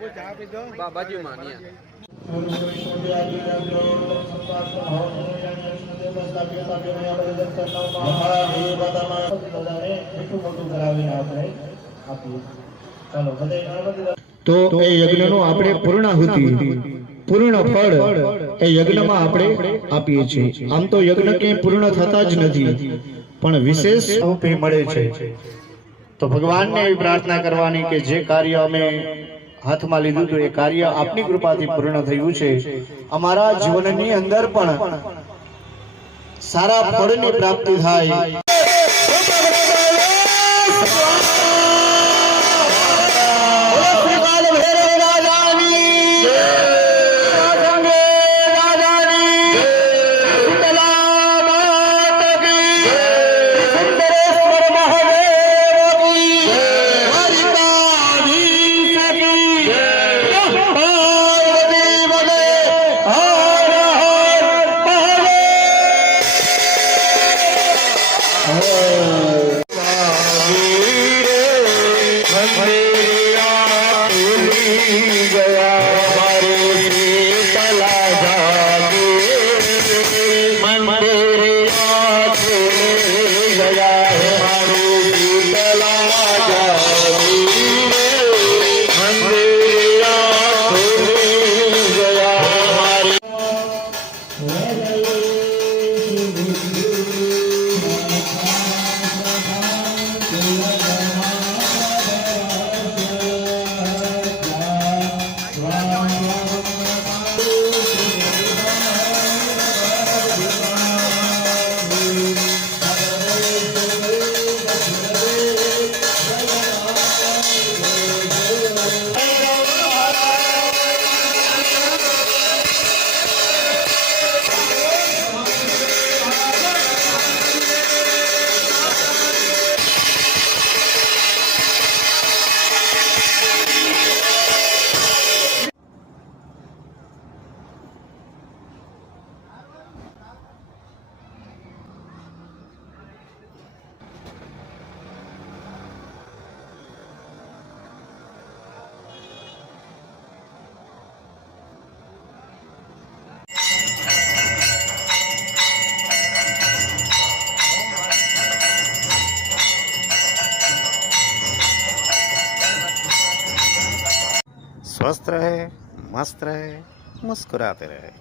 બાજુમાં તો એ યજ્ઞનો આપણે પૂર્ણાહુતિ પૂર્ણ ફળ એ યજ્ઞમાં આપણે આપીએ છીએ। આમ તો યજ્ઞ કે પૂર્ણ થતા જ નથી, પણ વિશેષ રૂપે મળે છે। તો ભગવાનને એવી પ્રાર્થના કરવાની કે જે કાર્ય અમે હાથમાં લીધું હતું એ કાર્ય આપની કૃપાથી પૂર્ણ થયું છે। અમારા જીવનની અંદર પણ સારા ફળની પ્રાપ્તિ થાય। स्वस्थ रहे, मस्त रहे, मुस्कुराते रहे।